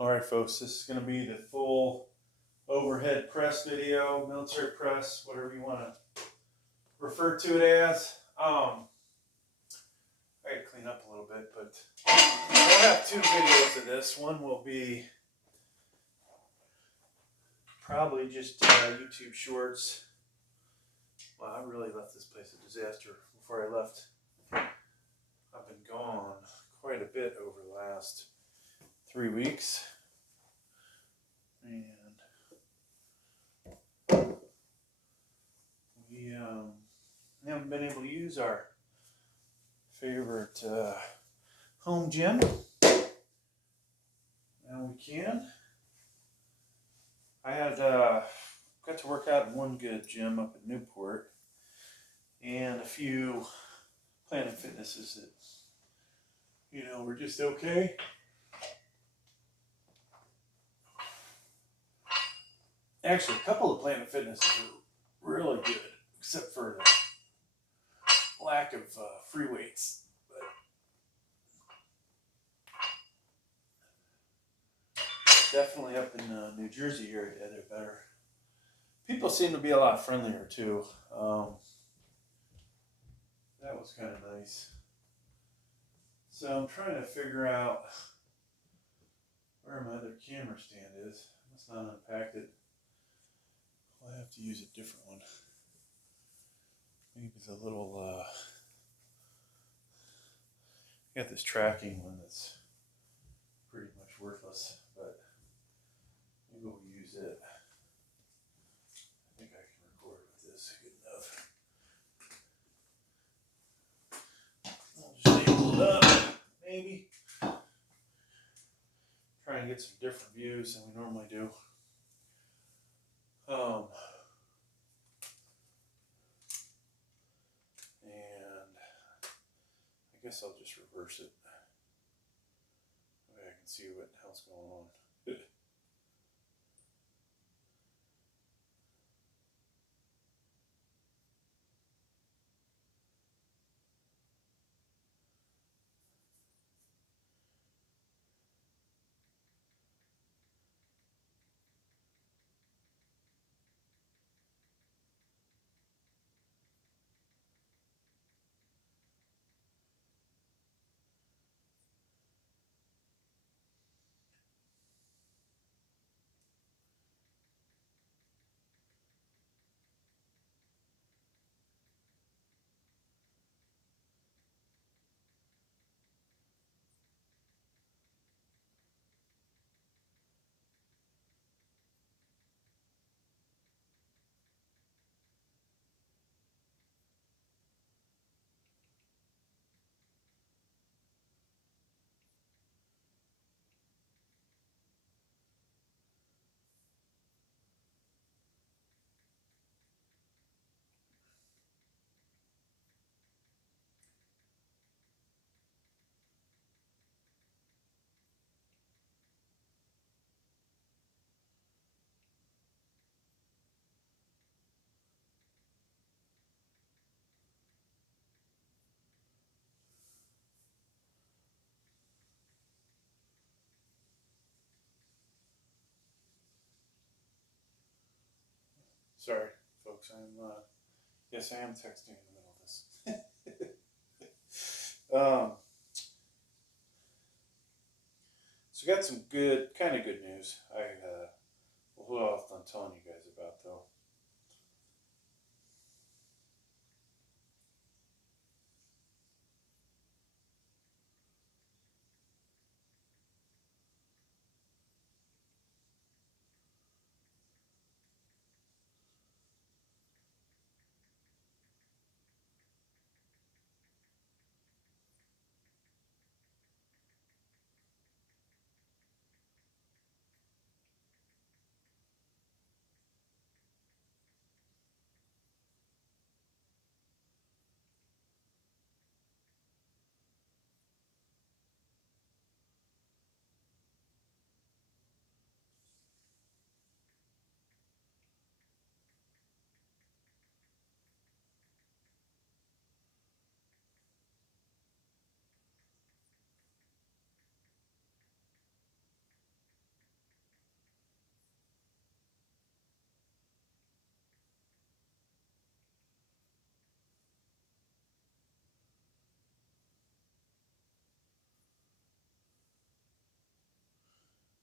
Alright folks, this is going to be the full overhead press video, military press, whatever you want to refer to it as. I gotta clean up a little bit, but I'll have two videos of this. One will be probably just YouTube shorts. Well, I really left this place a disaster before I left. I've been gone quite a bit over the last 3 weeks. And we haven't been able to use our favorite home gym. Now we can. I had got to work out in one good gym up in Newport and a few Planet Fitnesses that, you know, were just okay. Actually, a couple of Planet Fitnesses were really good, except for the lack of free weights. But definitely up in the New Jersey area, they're better. People seem to be a lot friendlier too. That was kind of nice. So I'm trying to figure out where my other camera stand is. I must not unpacked it. I'll have to use a different one. Maybe the little, I got this tracking one that's pretty much worthless, but maybe we'll use it. I think I can record with this good enough. I'll just angle it up, maybe. Try and get some different views than we normally do. And I guess I'll just reverse it. That way I can see what the hell's going on. Sorry, folks. Yes, I am texting in the middle of this. So got some kind of good news. I will hold off on telling you guys about though.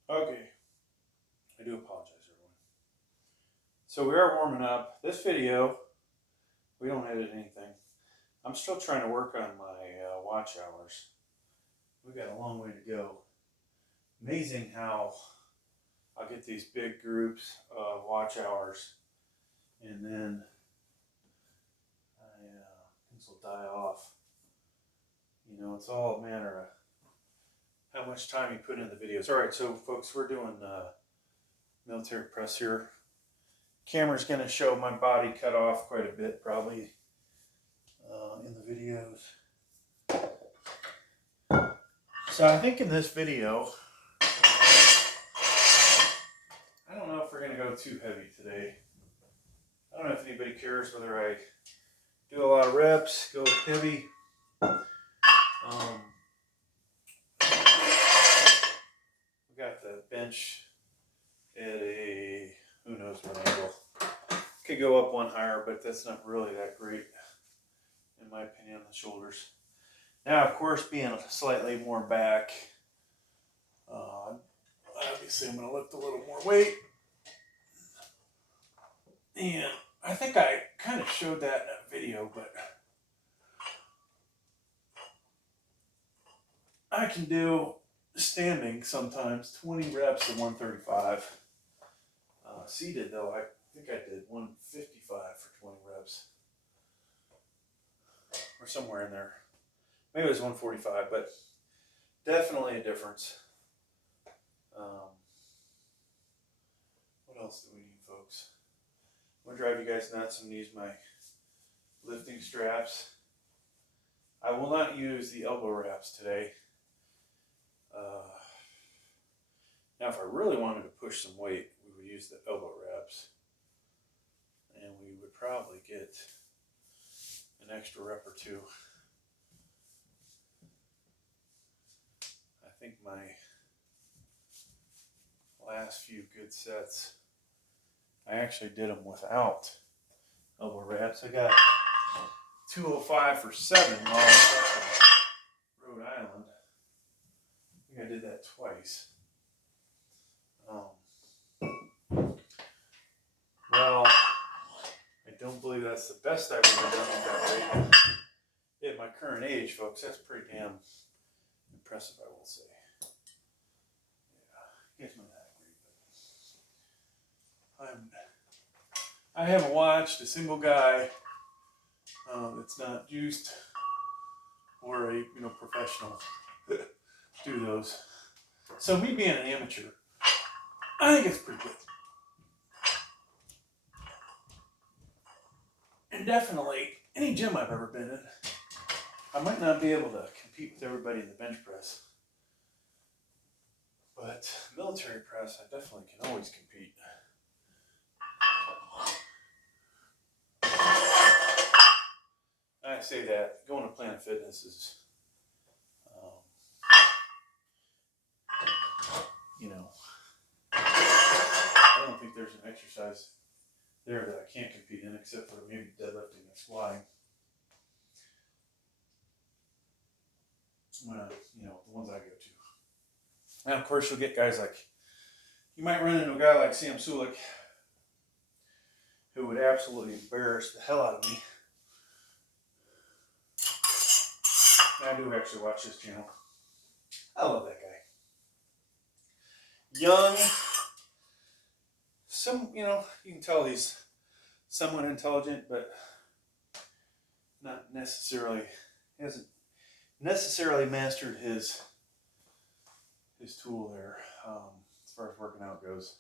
Okay, I do apologize, everyone. So we are warming up. This video, we don't edit anything. I'm still trying to work on my watch hours. We've got a long way to go. Amazing how I'll get these big groups of watch hours, and then things will die off. You know, it's all a matter of how much time you put in the videos. All right, so folks, we're doing military press here. Camera's going to show my body cut off quite a bit, probably in the videos. So I think in this video, I don't know if we're going to go too heavy today. I don't know if anybody cares whether I do a lot of reps, go heavy. We got the bench at a who knows what angle. Could go up one higher, but that's not really that great, in my opinion, on the shoulders. Now, of course, being slightly more back, obviously I'm going to lift a little more weight. And I think I kind of showed that in that video, but I can do standing sometimes 20 reps at 135. Seated though, I think I did 155 for 20 reps. Or somewhere in there. Maybe it was 145, but definitely a difference. What else do we need, folks? I'm going to drive you guys nuts and use my lifting straps. I will not use the elbow wraps today. Now, if I really wanted to push some weight, we would use the elbow wraps. And we would probably get an extra rep or two. I think my last few good sets, I actually did them without elbow wraps. I got 205 for 7 while I was in Rhode Island. I think I did that twice. Well, I don't believe that's the best I've ever done with that weight. At my current age, folks, that's pretty damn impressive, I will say. Yeah, you guys might not agree, but I haven't watched a single guy that's not juiced or a professional do those. So me being an amateur, I think it's pretty good. And definitely, any gym I've ever been in, I might not be able to compete with everybody in the bench press. But military press, I definitely can always compete. I say that, going to Planet Fitness is, I don't think there's an exercise there that I can't compete in, except for maybe deadlifting and squatting. The ones I go to. And of course, you'll get guys like, you might run into a guy like Sam Sulik, who would absolutely embarrass the hell out of me. And I do actually watch this channel. I love that guy. Young, you can tell he's somewhat intelligent, but not necessarily, he hasn't necessarily mastered his tool there, as far as working out goes.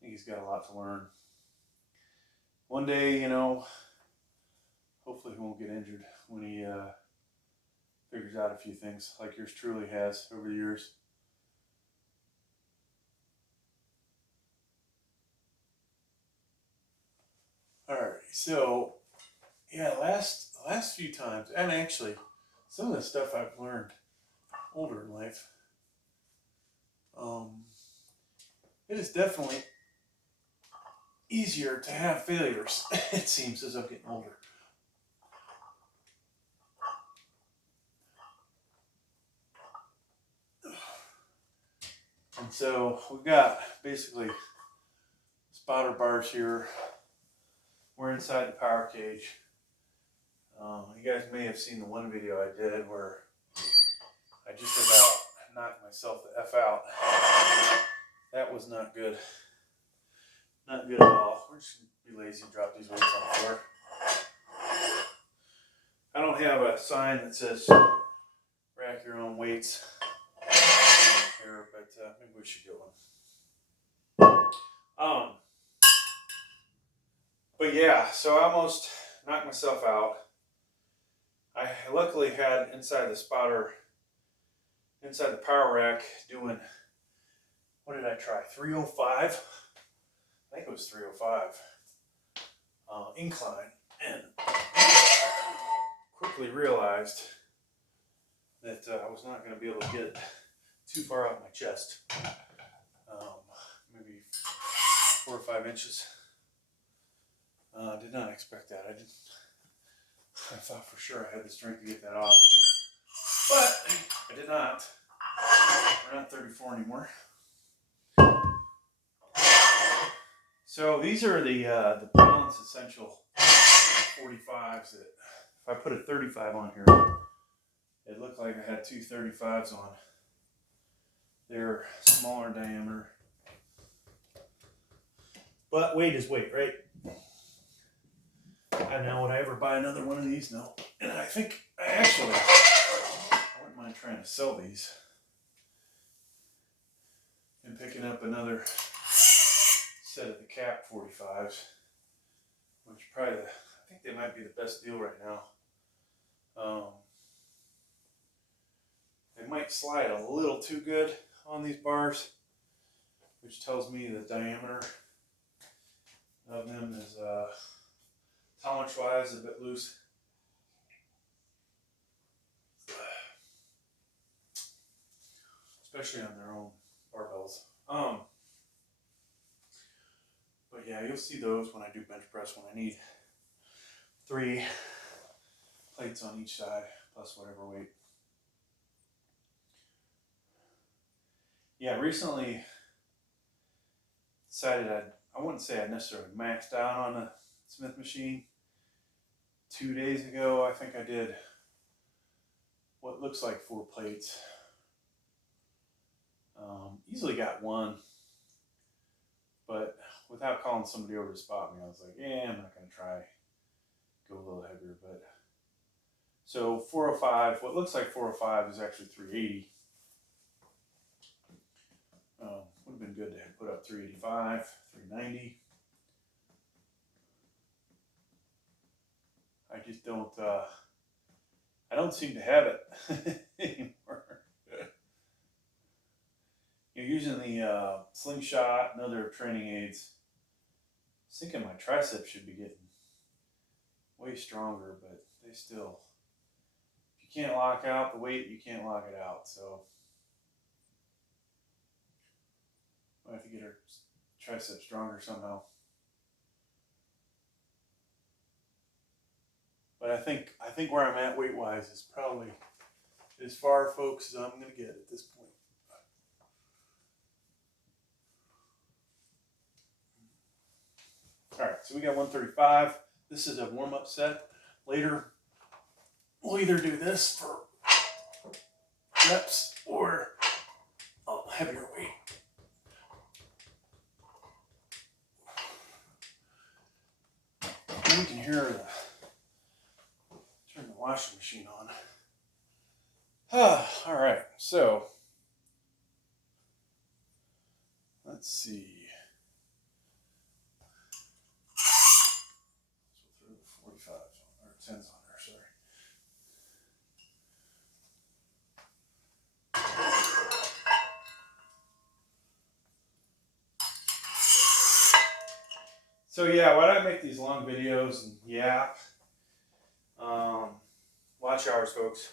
I think he's got a lot to learn. One day, hopefully he won't get injured when he figures out a few things like yours truly has over the years. Alright, so yeah, last few times, and actually some of the stuff I've learned older in life, it is definitely easier to have failures, it seems, as I'm getting older. And And so we've got basically spotter bars here. We're inside the power cage. You guys may have seen the one video I did where I just about knocked myself the F out. That was not good. Not good at all. We're just going to be lazy and drop these weights on the floor. I don't have a sign that says rack your own weights here, but maybe we should get one. But yeah, so I almost knocked myself out. I luckily had inside the spotter, inside the power rack, doing, what did I try? 305? I think it was 305 incline, and quickly realized that I was not going to be able to get it too far out of my chest. Maybe 4 or 5 inches. Did not expect that. I thought for sure I had the strength to get that off, but I did not. We're not 34 anymore. So these are the Balance Essential 45s that, if I put a 35 on here, it looked like I had 2 35s on. They're smaller diameter, but weight is weight, right? I know, would I ever buy another one of these? No. And I think I wouldn't mind trying to sell these and picking up another set of the cap 45s, which probably I think they might be the best deal right now. They might slide a little too good on these bars, which tells me the diameter of them is tolerance-wise a bit loose. Especially on their own barbells. But yeah, you'll see those when I do bench press, when I need 3 plates on each side, plus whatever weight. Yeah, recently decided I wouldn't say I necessarily maxed out on the Smith machine. 2 days ago, I think I did what looks like 4 plates. Easily got 1, but without calling somebody over to spot me, I was like, yeah, I'm not going to try go a little heavier. But so 405, what looks like 405 is actually 380. Would have been good to put up 385, 390. I just don't, I don't seem to have it anymore. You're using the slingshot and other training aids. I was thinking my triceps should be getting way stronger, but they still, if you can't lock out the weight, you can't lock it out. So I have to get her triceps stronger somehow. But I think where I'm at weight wise is probably as far, folks, as I'm going to get at this point. All right, so we got 135. This is a warm-up set. Later, we'll either do this for reps or heavier weight. And we can hear turn the washing machine on. All right, so let's see. So throw the 45s on, or 10s on there, sorry. So yeah, why do I make these long videos and yap? Watch hours, folks.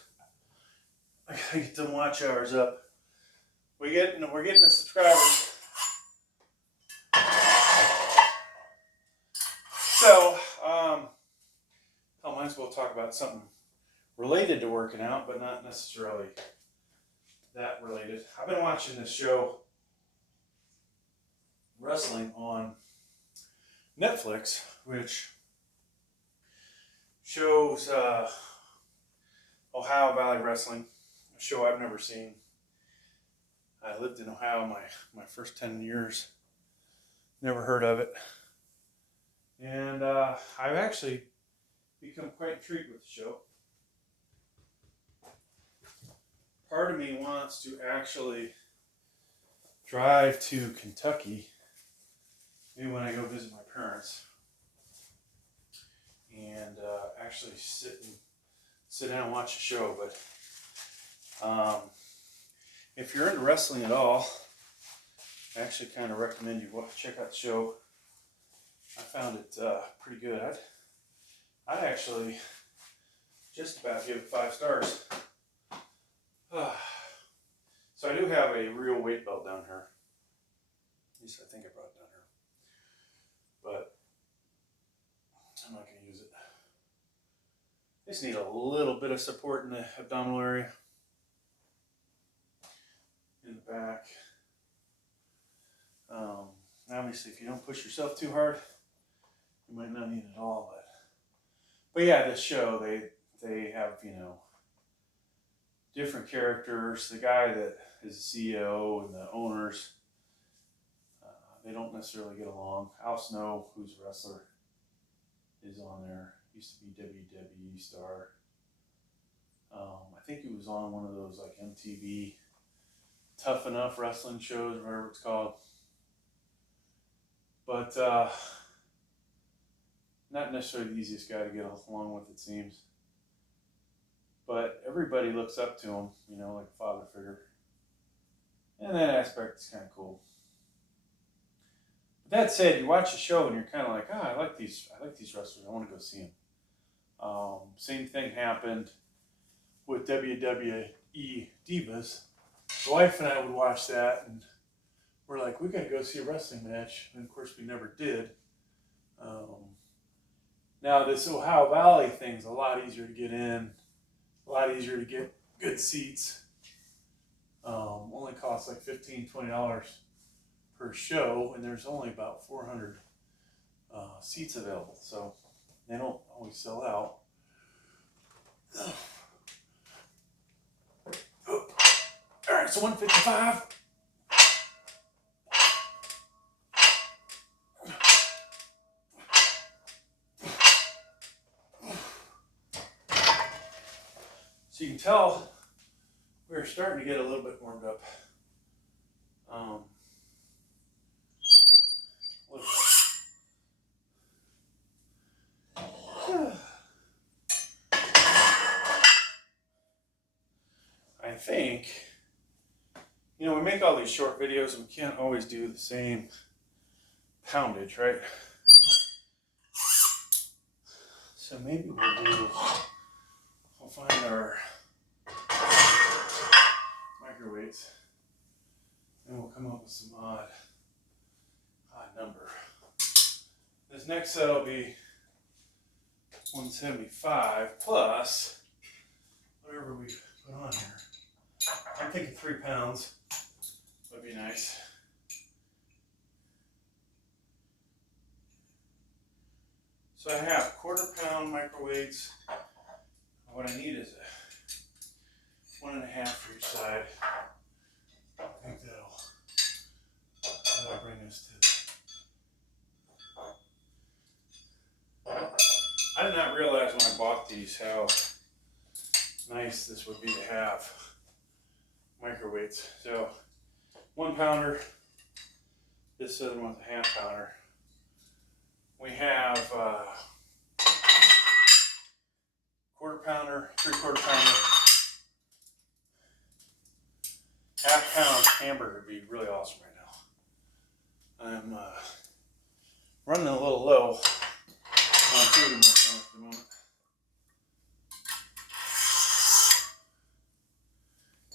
I gotta get them watch hours up. We're getting the subscribers. So, I might as well talk about something related to working out, but not necessarily that related. I've been watching this show wrestling on Netflix, which shows Ohio Valley Wrestling, a show I've never seen. I lived in Ohio my first 10 years. Never heard of it. And I've actually become quite intrigued with the show. Part of me wants to actually drive to Kentucky, maybe when I go visit my parents, and actually sit down and watch the show. But if you're into wrestling at all, I actually kind of recommend you check out the show. I found it pretty good. I'd actually just about give it 5 stars. So I do have a real weight belt down here. At least I think I brought it down here. But I'm not going to use it. I just need a little bit of support in the abdominal area. In the back. Obviously, if you don't push yourself too hard, you might not need it at all. But yeah, this show, they have, you know, different characters. The guy that is the CEO and the owners, they don't necessarily get along. Al Snow, who's a wrestler, is on there. Used to be WWE star. I think he was on one of those like MTV Tough Enough wrestling shows, whatever it's called. But not necessarily the easiest guy to get along with, it seems. But everybody looks up to him, you know, like a father figure. And that aspect is kind of cool. But that said, you watch the show and you're kind of like, I like these wrestlers. I want to go see them. Same thing happened with WWE Divas. The wife and I would watch that, and we're like, we got to go see a wrestling match. And of course, we never did. Now, this Ohio Valley thing's a lot easier to get in. A lot easier to get good seats. Only costs like $15, $20 per show, and there's only about 400 seats available, so they don't always sell out. All right, so 155. So you can tell we're starting to get a little bit warmed up. What is that? I think, you know, we make all these short videos and we can't always do the same poundage, right? So maybe we'll find our microweights and we'll come up with some odd number. This next set will be 175 plus whatever we put on here. I'm thinking 3 pounds would be nice. So I have 1/4 pound microweights. What I need is a 1.5 for each side. I think that'll bring us to. I did not realize when I bought these how nice this would be to have microweights. So 1 pounder. This other one's a 1/2 pounder. We have 1/4 pounder, 3/4 pounder, 1/2 pound hamburger would be really awesome right now. I'm running a little low on food in my stomach at the moment.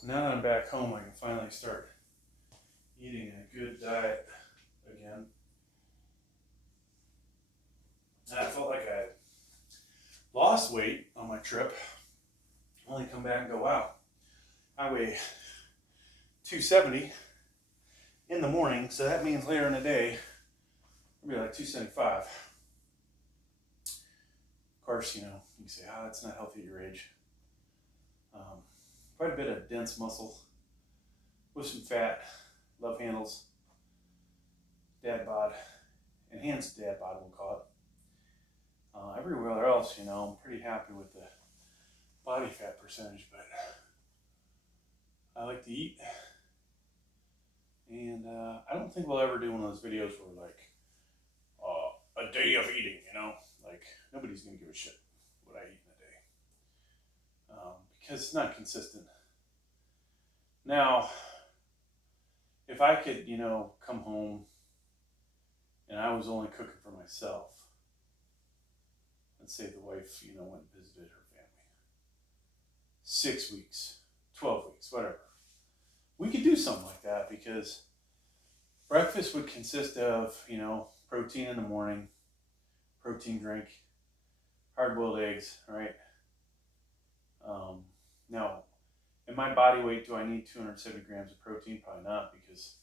Now that I'm back home, I can finally start eating a good diet again. And I felt like I lost weight on my trip. Only come back and go, wow, I weigh 270. in the morning, so that means later in the day, it'll be like 275. Of course, you know, you can say, oh, that's not healthy at your age. Quite a bit of dense muscle with some fat, love handles, dad bod, enhanced dad bod, we'll call it. Everywhere else, you know, I'm pretty happy with the body fat percentage, but I like to eat. And I don't think we'll ever do one of those videos where we're like, a day of eating, you know? Like, nobody's going to give a shit what I eat in a day. Because it's not consistent. Now, if I could, you know, come home and I was only cooking for myself, let's say the wife, you know, went and visited her family, 6 weeks, 12 weeks, whatever. We could do something like that because breakfast would consist of, you know, protein in the morning, protein drink, hard-boiled eggs, right? Now, in my body weight, do I need 270 grams of protein? Probably not, because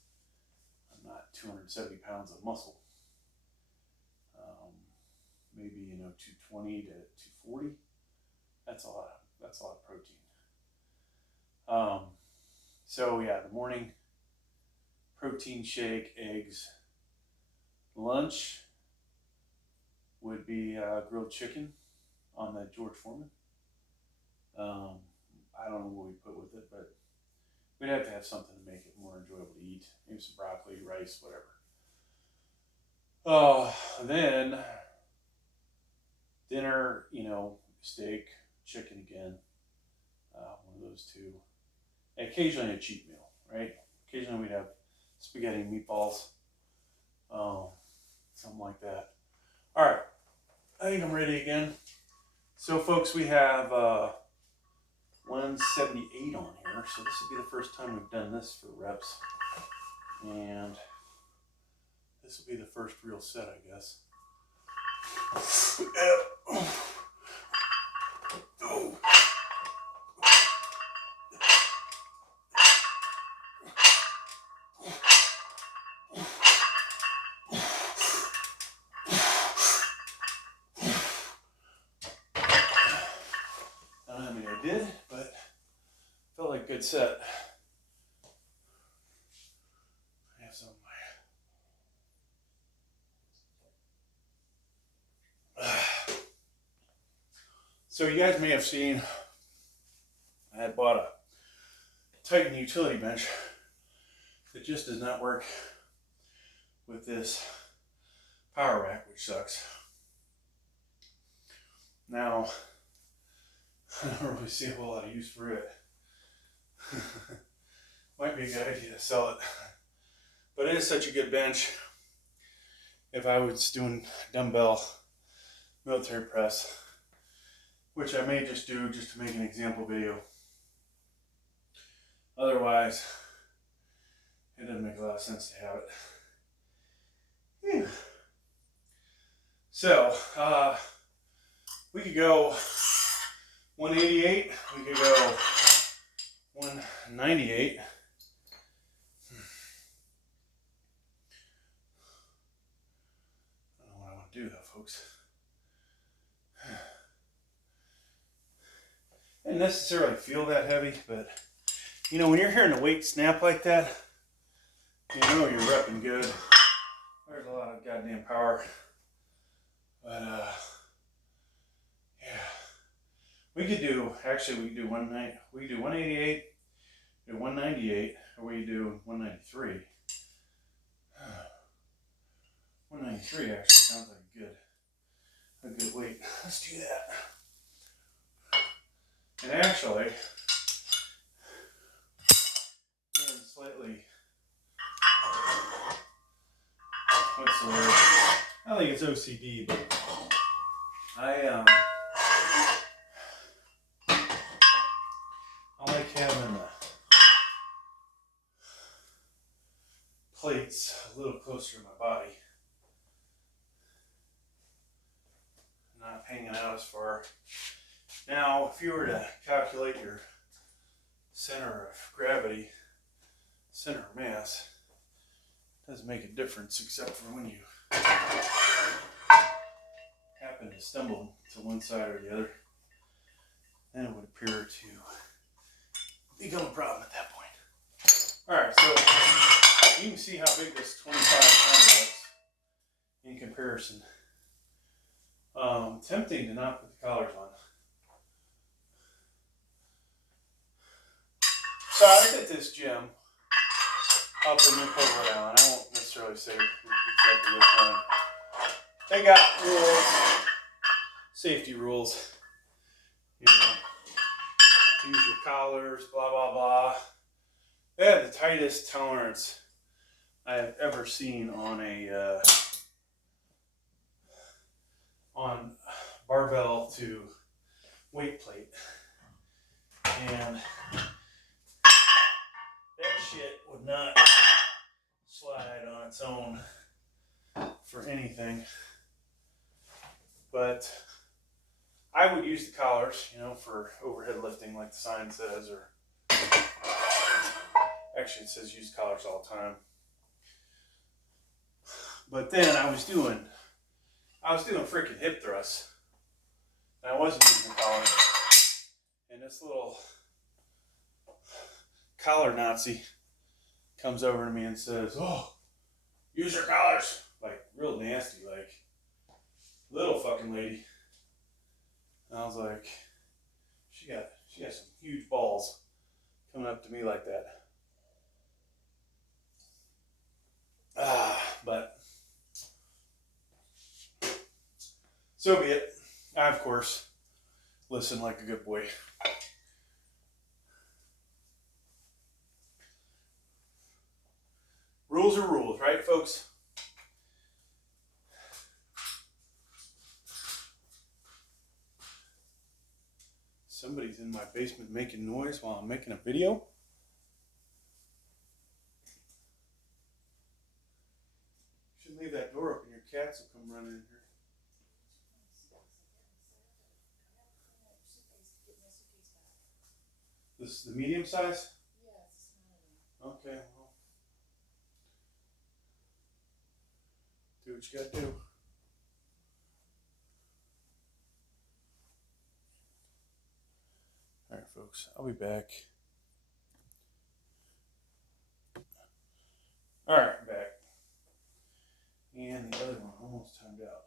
I'm not 270 pounds of muscle. Maybe, you know, 220 to 240. That's a lot. That's a lot of protein. So yeah, the morning protein shake, eggs. Lunch would be grilled chicken on the George Foreman. I don't know what we put with it, but we'd have to have something to make it more enjoyable to eat. Maybe some broccoli, rice, whatever. Then dinner, you know, steak, chicken again, one of those two. And occasionally a cheat meal, right? Occasionally we'd have spaghetti and meatballs, something like that. All right, I think I'm ready again. So folks, we have 178 on here, so this will be the first time we've done this for reps, and this will be the first real set, I guess. Oh. I don't know how many I did, but felt like a good set. I have some of my... So you guys may have seen I had bought a Titan utility bench that just does not work with this power rack, which sucks. Now, I don't really see a whole lot of use for it. Might be a good idea to sell it. But it is such a good bench. If I was doing dumbbell military press, which I may just do just to make an example video. Otherwise, it doesn't make a lot of sense to have it. Whew. So, we could go 188, we could go 198. I don't know what I want to do though, folks. I didn't necessarily feel that heavy, but you know, when you're hearing the weight snap like that, you know you're repping good. There's a lot of goddamn power. But yeah. We could do 188, do 198, or we do 193. 193 actually sounds like a good weight. Let's do that. And actually, slightly, what's the word? I think it's OCD, but I like having the plates a little closer to my body, not hanging out as far. Now, if you were to calculate your center of gravity, center of mass, Doesn't make a difference except for when you happen to stumble to one side or the other. Then it would appear to become a problem at that point. Alright, so you can see how big this 25 counter looks in comparison. Tempting to not put the collars on. So I was at this gym up in Newport, Rhode Island. I won't necessarily say exactly which one. They got rules, safety rules. You know, use your collars, blah, blah, blah. They have the tightest tolerance I have ever seen on a on barbell to weight plate. And that shit would not slide on its own for anything. But I would use the collars, you know, for overhead lifting like the sign says, or actually it says use collars all the time. But then I was doing freaking hip thrusts, and I wasn't using the collar. And this little collar Nazi comes over to me and says, "Oh, use your collars," like real nasty, like little fucking lady. And I was like, she got some huge balls coming up to me like that. But so be it. I, of course, listen like a good boy. Rules are rules, right, folks? Somebody's in my basement making noise while I'm making a video. Shouldn't leave that door open. Your cats will come running in here. This is the medium size? Yeah, it's a small one. Okay, well. Do what you gotta do. Alright, folks, I'll be back. Alright, I'm back. And the other one almost timed out.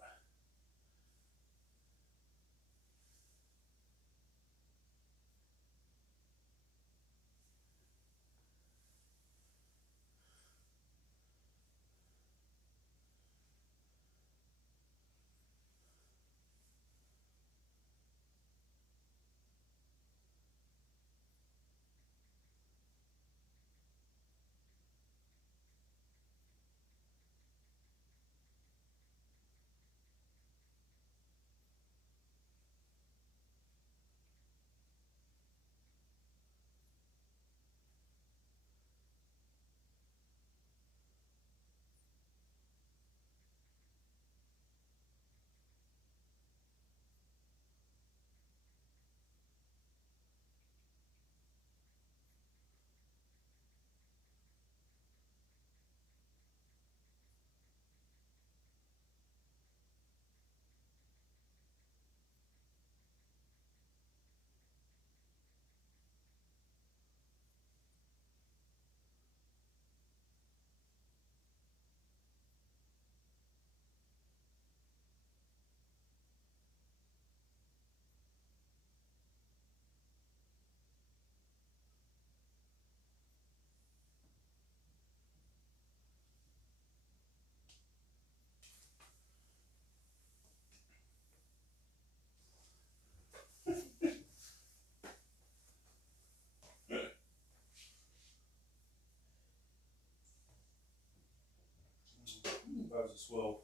That was a swell.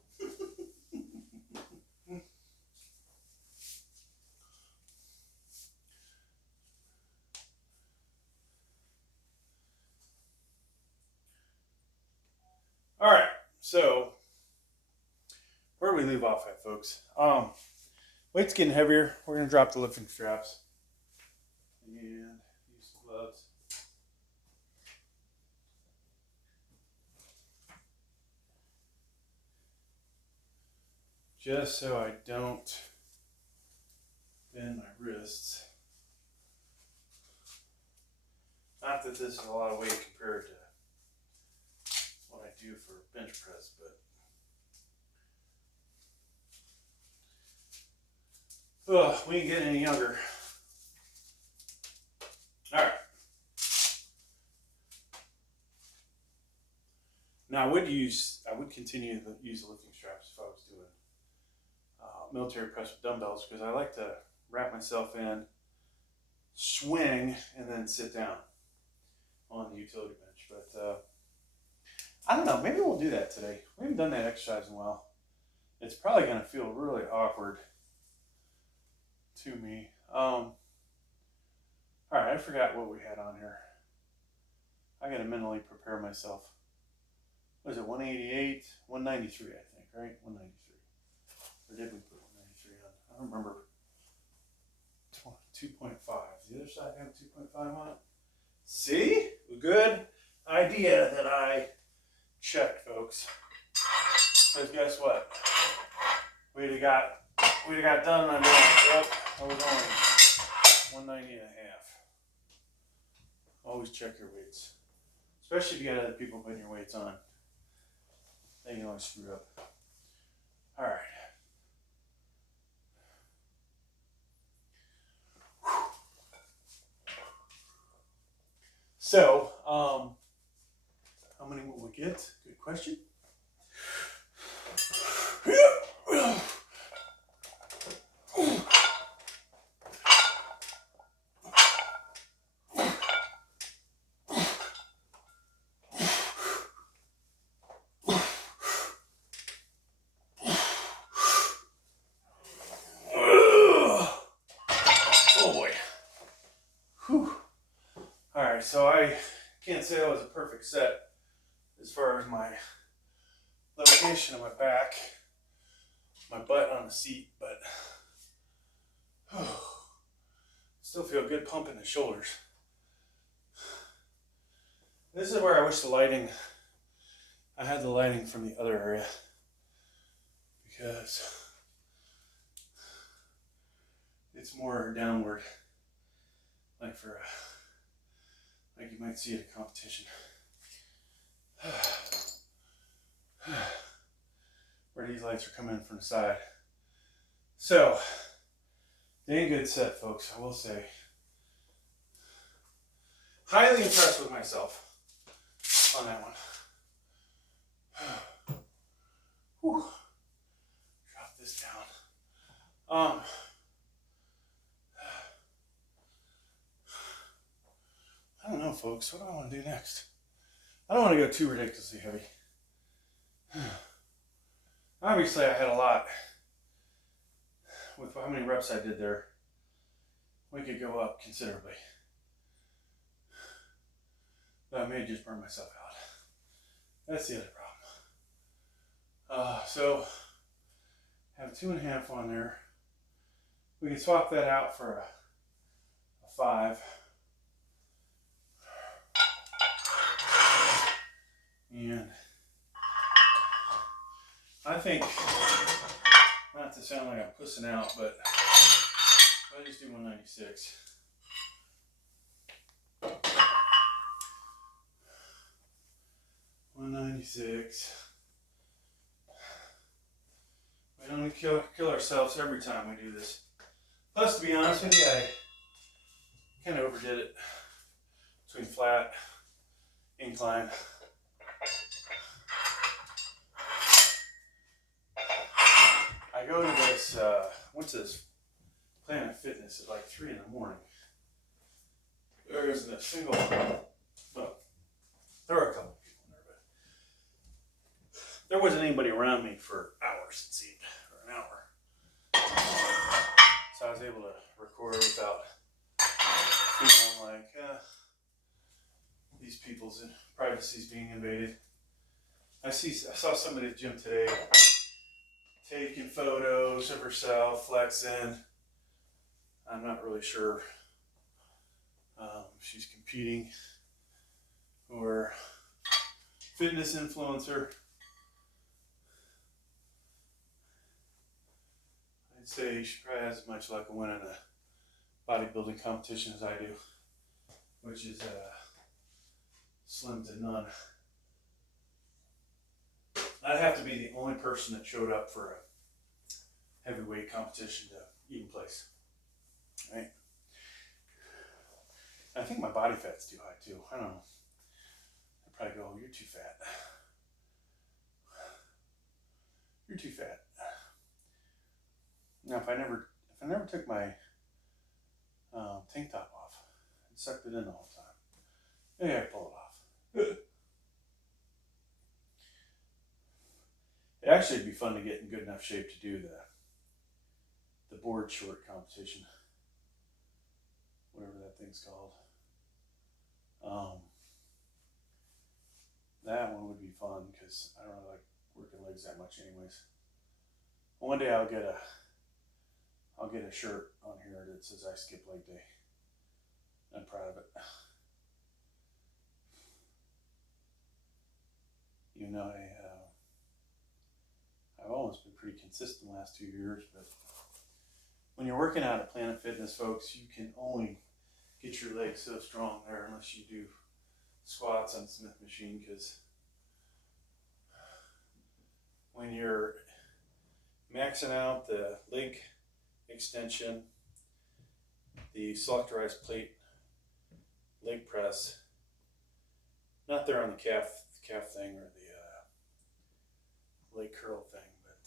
Alright, so where do we leave off at, folks? Weight's getting heavier. We're gonna drop the lifting straps and use some gloves. just so I don't bend my wrists. Not that this is a lot of weight compared to what I do for bench press, but we ain't getting any younger. All right. Now I would continue to use the lifting straps if I was doing military press with dumbbells, because I like to wrap myself in, swing, and then sit down on the utility bench. But I don't know, maybe we'll do that today. We haven't done that exercise in a while. It's probably going to feel really awkward to me. All right, I forgot what we had on here. I got to mentally prepare myself. What is it, 188, 193, I think, right? 193. Or did we put 193 on? I don't remember. 2.5. Does the other side have 2.5 on it? See? A good idea that I checked, folks. Because guess what? We'd have got done under yep, I was only 190 and a half. Always check your weights. Especially if you got other people putting your weights on. Then you always screw up. Alright. So, how many will we get? Good question. Oh boy. Whew. All right, so I can't say that was a perfect set as far as my location of my back, my butt on the seat, but still feel good pump in the shoulders. This is where I wish I had the lighting from the other area, because it's more downward, like you might see at a competition. Where these lights are coming in from the side. So, dang good set, folks, I will say. Highly impressed with myself on that one. Whew. Drop this down. I don't know, folks. What do I want to do next? I don't want to go too ridiculously heavy. Obviously, I had a lot. With how many reps I did there, we could go up considerably. But I may just burn myself out. That's the other problem. So, have 2.5 on there. We can swap that out for a 5. And I think, not to sound like I'm pussing out, but I just do 196. We don't kill ourselves every time we do this. Plus, to be honest with you, I kind of overdid it between flat, incline. I go to this, went to this Planet Fitness at like 3 in the morning. There isn't a single, well, there were a couple people in there, but there wasn't anybody around me for hours, it seemed, or an hour. So I was able to record without feeling like these people's privacy is being invaded. I saw somebody at the gym today taking photos of herself, flexing. I'm not really sure if she's competing or fitness influencer. I'd say she probably has as much luck of winning a bodybuilding competition as I do, which is slim to none. I'd have to be the only person that showed up for a heavyweight competition to even place, right? I think my body fat's too high too. I don't know. I'd probably go, you're too fat. You're too fat. Now, if I never took my tank top off and sucked it in all the time, maybe I'd pull it off. It actually would be fun to get in good enough shape to do the board short competition, whatever that thing's called. That one would be fun because I don't really like working legs that much anyways. One day I'll get a shirt on here that says I skip leg day. I'm proud of it. You know, I've almost been pretty consistent the last 2 years, but when you're working out at Planet Fitness, folks, you can only get your legs so strong there unless you do squats on the Smith machine, because when you're maxing out the leg extension, the selectorized plate leg press, not there on the calf thing or the leg curl thing, but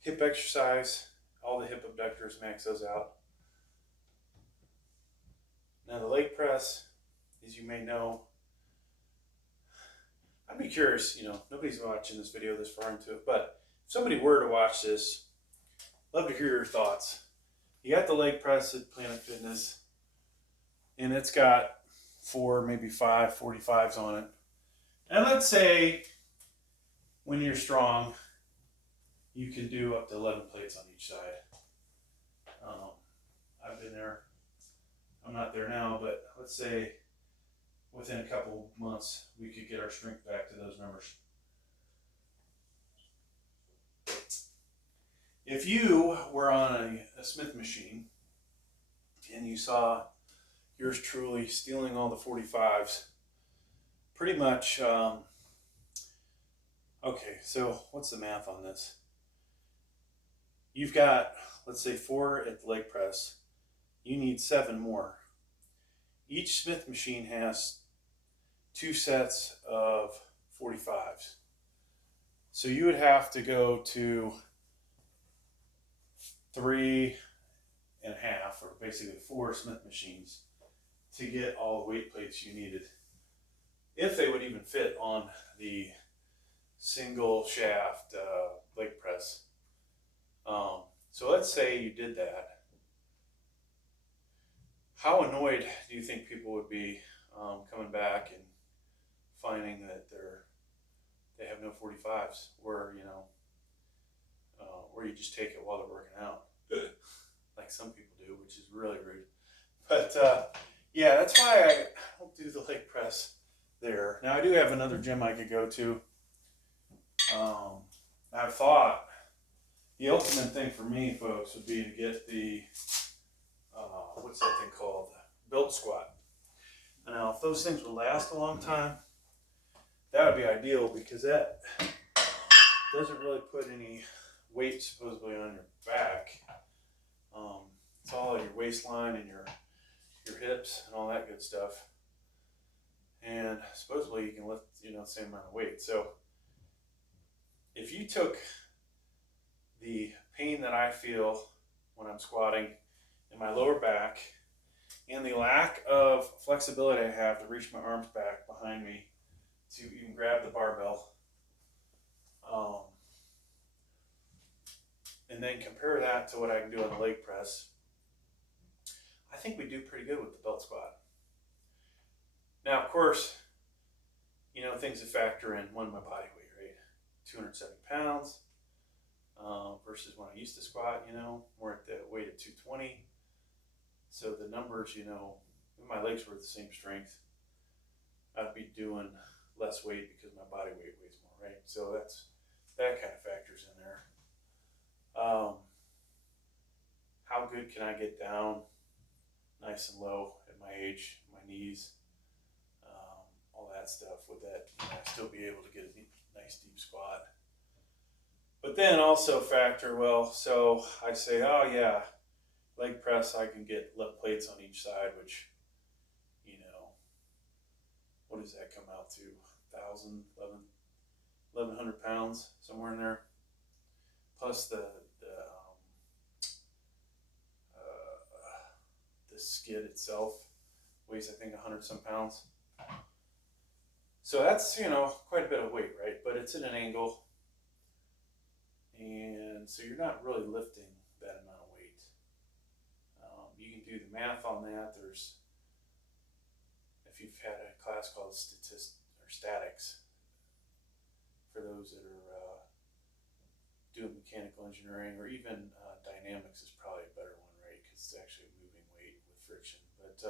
hip exercise, all the hip abductors, max those out. Now the leg press, as you may know, I'd be curious, nobody's watching this video this far into it, but if somebody were to watch this, love to hear your thoughts. You got the leg press at Planet Fitness, and it's got 4, maybe 5 45s on it. And let's say when you're strong, you can do up to 11 plates on each side. I've been there. I'm not there now, but let's say within a couple months, we could get our strength back to those numbers. If you were on a Smith machine and you saw yours truly stealing all the 45s, pretty much, okay, so what's the math on this? You've got, let's say, 4 at the leg press. You need 7 more. Each Smith machine has 2 sets of 45s. So you would have to go to 3.5, or basically 4 Smith machines to get all the weight plates you needed, if they would even fit on the single shaft leg press. So let's say you did that. How annoyed do you think people would be coming back and finding that they have no 45s, or where you just take it while they're working out, like some people do, which is really rude. But yeah, that's why I don't do the leg press there. Now I do have another gym I could go to. I've thought the ultimate thing for me, folks, would be to get the what's that thing called? Built squat. Now, if those things would last a long time, that would be ideal, because that doesn't really put any weight supposedly on your back. It's all your waistline and your hips and all that good stuff. And supposedly you can lift, the same amount of weight. So if you took the pain that I feel when I'm squatting in my lower back and the lack of flexibility I have to reach my arms back behind me to even grab the barbell, and then compare that to what I can do on the leg press, I think we do pretty good with the belt squat. Now, of course, things that factor in, one, my body weight, right? 270 pounds versus when I used to squat, we're at the weight of 220. So the numbers, if my legs were the same strength, I'd be doing less weight because my body weight weighs more, right? So that kind of factors in there. good can I get down nice and low at my age, my knees, all that stuff. Would that, I still be able to get a nice deep squat? But then also factor, well, so I say, oh yeah, leg press, I can get plates on each side, which, what does that come out to? 1,100 pounds, somewhere in there. Plus the skid itself weighs, I think, 100 some pounds. So that's, quite a bit of weight, right? But it's at an angle. And so you're not really lifting that amount of weight. You can do the math on that. There's, if you've had a class called statics, for those that are doing mechanical engineering, or even dynamics is probably a better one, right? Because it's actually moving weight with friction. But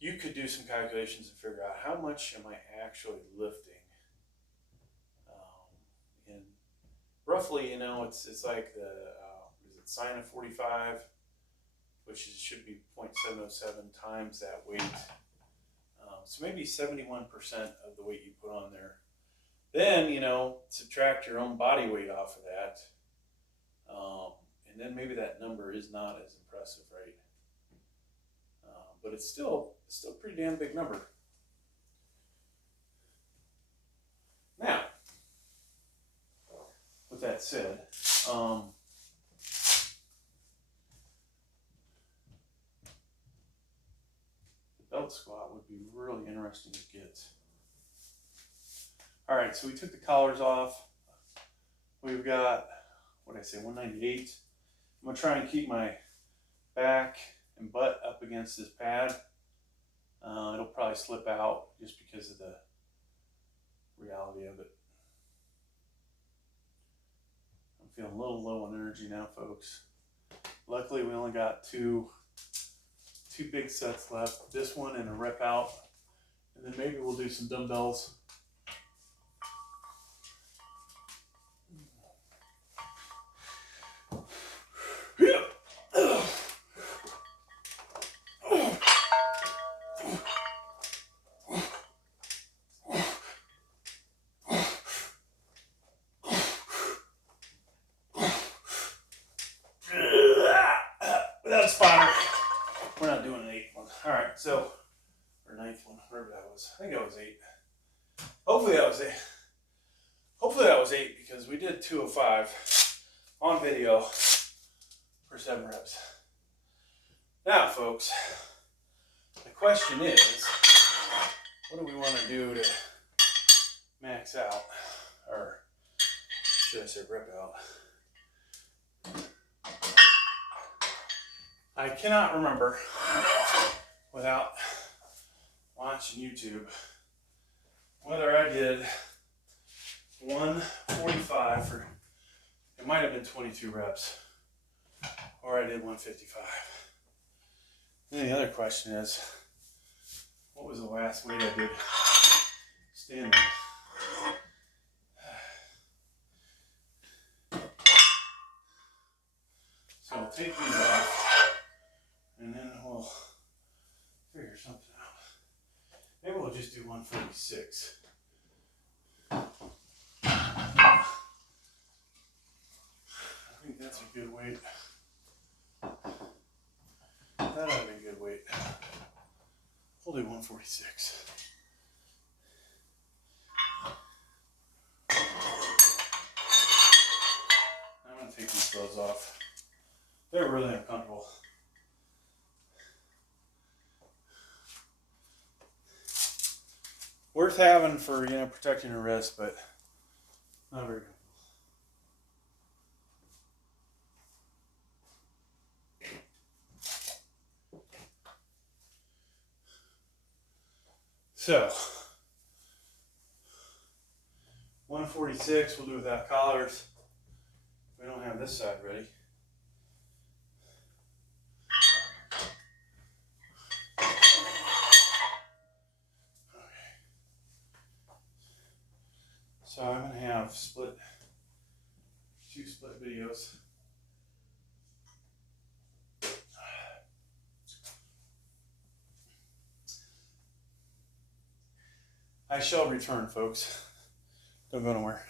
you could do some calculations and figure out how much am I actually lifting. And roughly, it's like the is it sine of 45, which should be 0.707 times that weight. So maybe 71% of the weight you put on there. Then, subtract your own body weight off of that. And then maybe that number is not as impressive, right? But it's still a pretty damn big number. Now, with that said, the belt squat would be really interesting to get. All right, so we took the collars off. We've got, 198. I'm gonna try and keep my back and butt up against this pad. It'll probably slip out just because of the reality of it. I'm feeling a little low on energy now, folks. Luckily, we only got two big sets left. This one and a rep out. And then maybe we'll do some dumbbells. Without a spotter. We're not doing an 8th one. All right, so, or 9th one, whatever that was. I think that was 8. Hopefully that was 8. Hopefully that was 8 because we did 205 on video for 7 reps. Now, folks, the question is, what do we want to do to max out, or should I say rep out? I cannot remember without watching YouTube whether I did 145 for, it might have been 22 reps, or I did 155. Then the other question is, what was the last weight I did standing? So I'll take these off. And then we'll figure something out. Maybe we'll just do 146. I think that's a good weight. That ought to be a good weight. We'll do 146. I'm going to take these gloves off. They're really uncomfortable. Worth having for, protecting your wrist, but not very good. So, 146 we'll do without collars. We don't have this side ready. So I'm going to have two split videos. I shall return, folks. Don't go nowhere.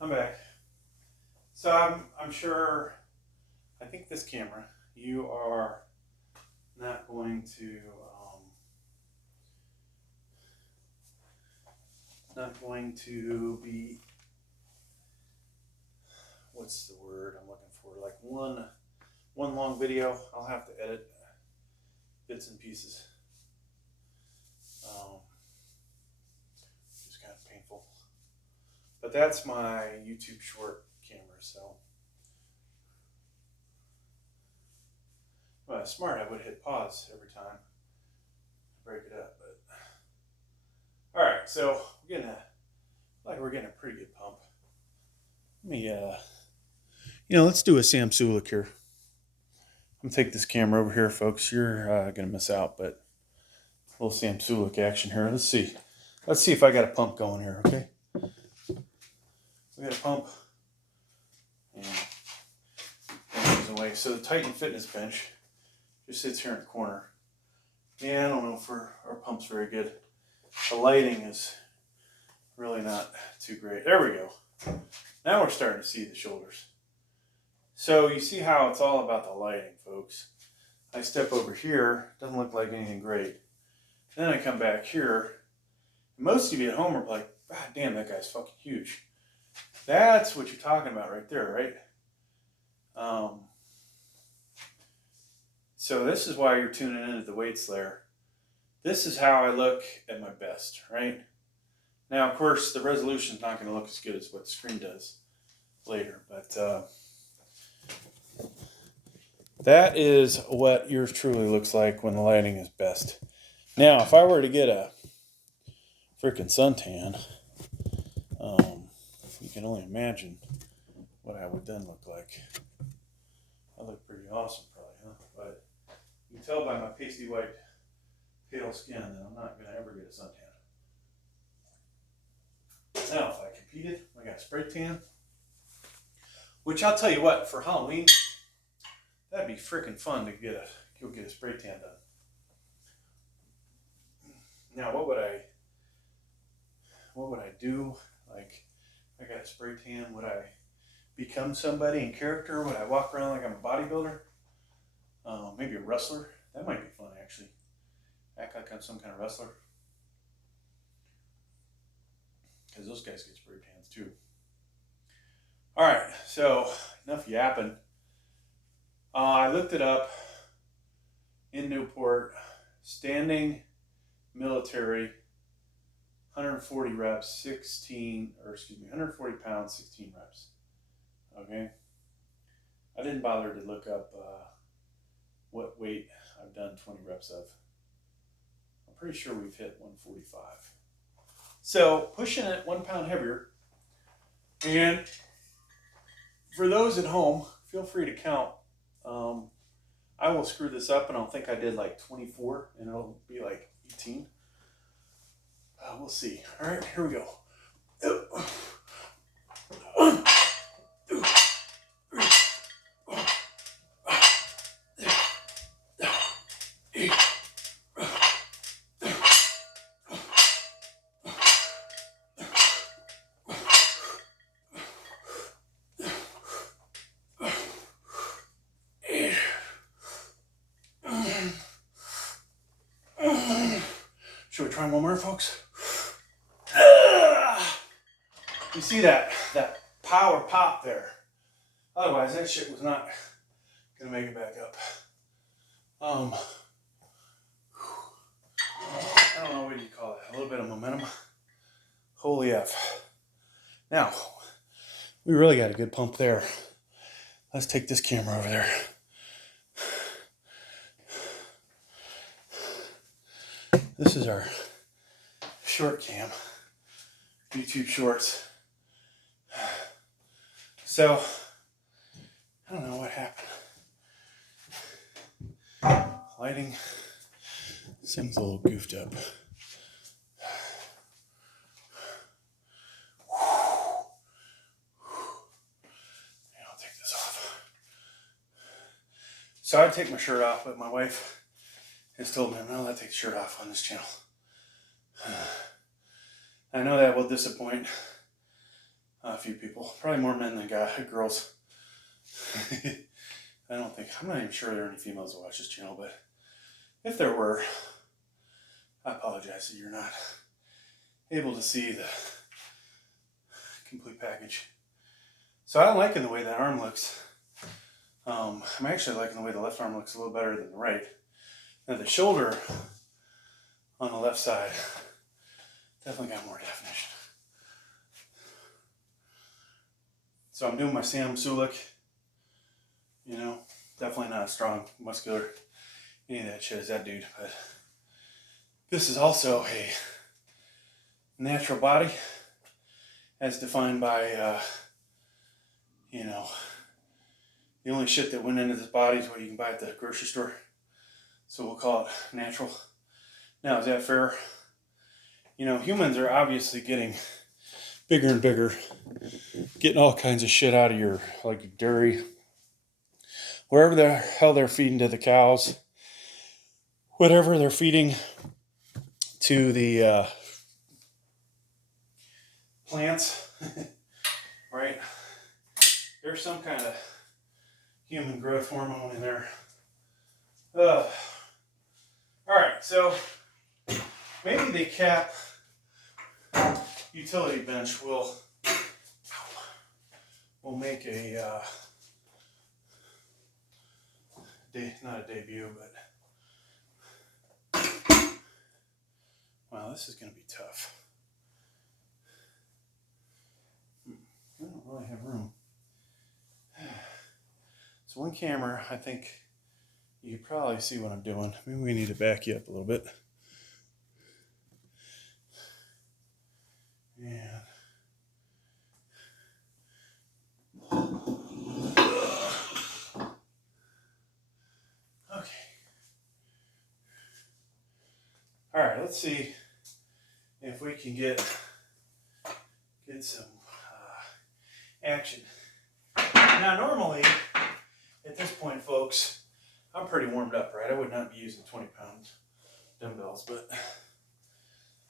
I'm back. So I'm sure, I think this camera, you are not going to, be, what's the word I'm looking for? Like one long video. I'll have to edit bits and pieces. It's kind of painful. But that's my YouTube short camera, so. Well, if smart, I would hit pause every time. Break it up, but. Alright, so we're getting a pretty good pump. Let me, let's do a Sam Sulek here. I'm gonna take this camera over here, folks. You're gonna miss out, but a little Sam Sulek action here. Let's see. Let's see if I got a pump going here, okay? We got a pump. And it goes away. So the Titan Fitness Bench just sits here in the corner. Yeah, I don't know if our pump's very good. The lighting is really not too great. There we go. Now we're starting to see the shoulders. So you see how it's all about the lighting, folks. I step over here, doesn't look like anything great. Then I come back here. Most of you at home are like, God damn, that guy's fucking huge. That's what you're talking about right there, right? So this is why you're tuning into the Weight Slayer. This is how I look at my best, right? Now, of course, the resolution is not going to look as good as what the screen does later, but that is what yours truly looks like when the lighting is best. Now, if I were to get a freaking suntan, you can only imagine what I would then look like. I look pretty awesome, probably, huh? But you can tell by my pasty white, pale skin that I'm not going to ever get a suntan. Now, if I competed, I got a spray tan, which I'll tell you what, for Halloween, that'd be freaking fun to go get a spray tan done. Now, what would I do? Like, I got a spray tan. Would I become somebody in character? Would I walk around like I'm a bodybuilder? Maybe a wrestler. That might be fun, actually. Act like I'm some kind of wrestler. Because those guys get spray tans too. All right, so enough yapping. I looked it up in Newport. Standing military, 140 reps, 140 pounds, 16 reps. Okay. I didn't bother to look up what weight I've done 20 reps of. I'm pretty sure we've hit 145. So pushing it 1 pound heavier. And for those at home, feel free to count. I will screw this up and I'll think I did like 24 and it'll be like 18. We'll see. All right, here we go. Should we try one more, folks? You see that power pop there? Otherwise, that shit was not gonna make it back up. I don't know, what do you call it? A little bit of momentum. Holy F. Now, we really got a good pump there. Let's take this camera over there. This is our short cam, YouTube Shorts. So, I don't know what happened. Lighting seems a little goofed up. I'll take this off. So I'd take my shirt off, but my wife has told me I'm not allowed to take the shirt off on this channel. I know that will disappoint a few people, probably more men than girls. I'm not even sure there are any females that watch this channel, but if there were, I apologize that you're not able to see the complete package. So I'm liking the way that arm looks. I'm actually liking the way the left arm looks a little better than the right. Now the shoulder, on the left side. Definitely got more definition. So I'm doing my Sam Sulik. You know, definitely not a strong, muscular, any of that shit as that dude. But this is also a natural body as defined by, you know, the only shit that went into this body is what you can buy at the grocery store. So we'll call it natural. Now, is that fair? You know, humans are obviously getting bigger and bigger, getting all kinds of shit out of your, like, dairy, wherever the hell they're feeding to the cows, whatever they're feeding to the plants, right? There's some kind of human growth hormone in there. All right, so maybe the cap utility bench will make a not a debut, but wow, this is going to be tough. I don't really have room. So one camera, I think you can probably see what I'm doing. Maybe we need to back you up a little bit. And okay. All right, let's see if we can get some action. Now, normally, at this point, folks, I'm pretty warmed up, right? I would not be using 20-pound dumbbells, but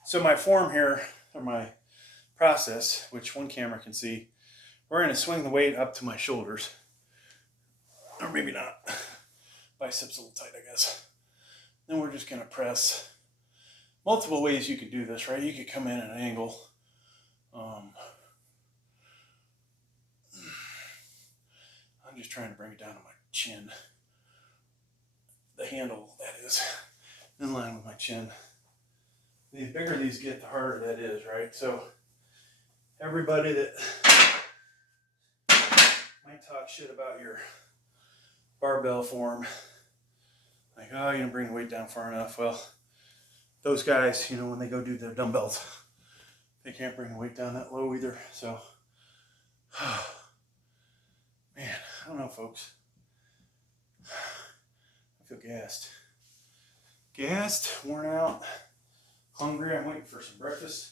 so my form here, or my process, which one camera can see, we're going to swing the weight up to my shoulders, or maybe not. Biceps a little tight, I guess. Then we're just going to press. Multiple ways you could do this, right? You could come in at an angle. I'm just trying to bring it down to my chin. The handle, that is, in line with my chin. The bigger these get, the harder that is, right? So everybody that might talk shit about your barbell form, like, oh, you didn't bring the weight down far enough. Well, those guys, you know, when they go do their dumbbells, they can't bring the weight down that low either. So, man, I don't know, folks. I feel gassed. Gassed, worn out, hungry. I'm waiting for some breakfast.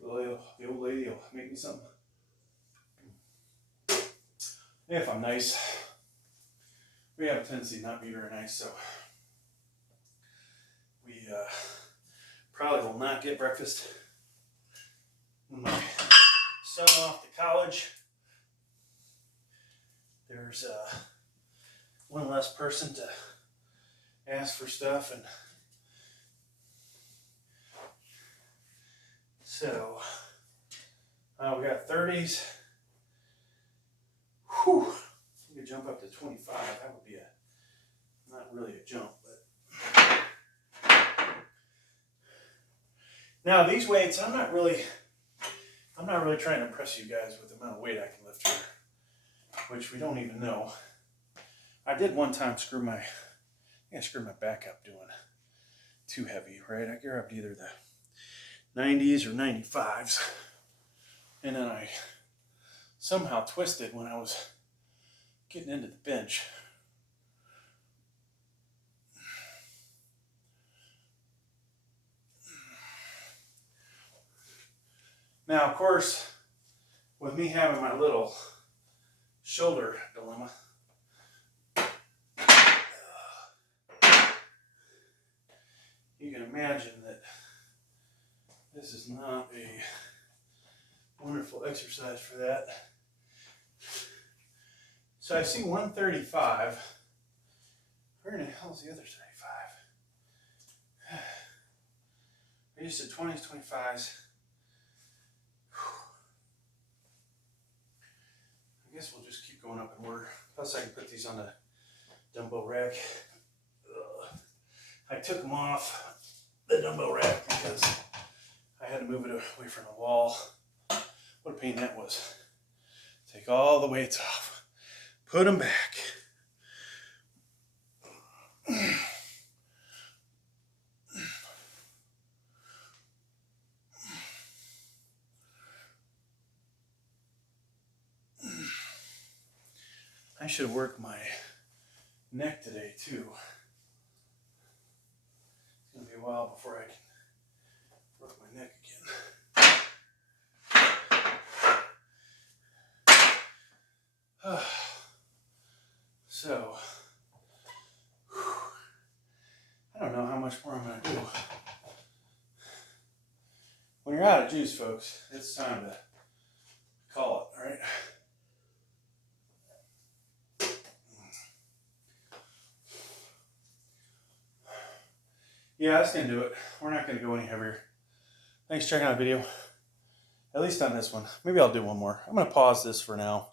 The old lady will make me something. If I'm nice. We have a tendency to not be very nice, so we probably will not get breakfast. When my son off to college, there's one less person to ask for stuff, and so we got 30s. Whew. You could jump up to 25. That would be not really a jump, but now these weights, I'm not really trying to impress you guys with the amount of weight I can lift here, which we don't even know. I did one time screw my back up doing too heavy, right? I grabbed either the 90s or 95s, and then I somehow twisted when I was getting into the bench. Now, of course, with me having my little shoulder dilemma, you can imagine that this is not a wonderful exercise for that. So I see 135. Where in the hell is the other 35? I used to 20s, 25s. I guess we'll just keep going up in order. Plus I can put these on the dumbbell rack. I took them off the dumbbell rack because I had to move it away from the wall. What a pain that was. Take all the weights off, put them back. I should work my neck today too. It's gonna be a while before I can work my neck again. So, I don't know how much more I'm gonna do. When you're out of juice, folks, it's time to call it, all right? Yeah, that's going to do it. We're not going to go any heavier. Thanks for checking out the video. At least on this one. Maybe I'll do one more. I'm going to pause this for now.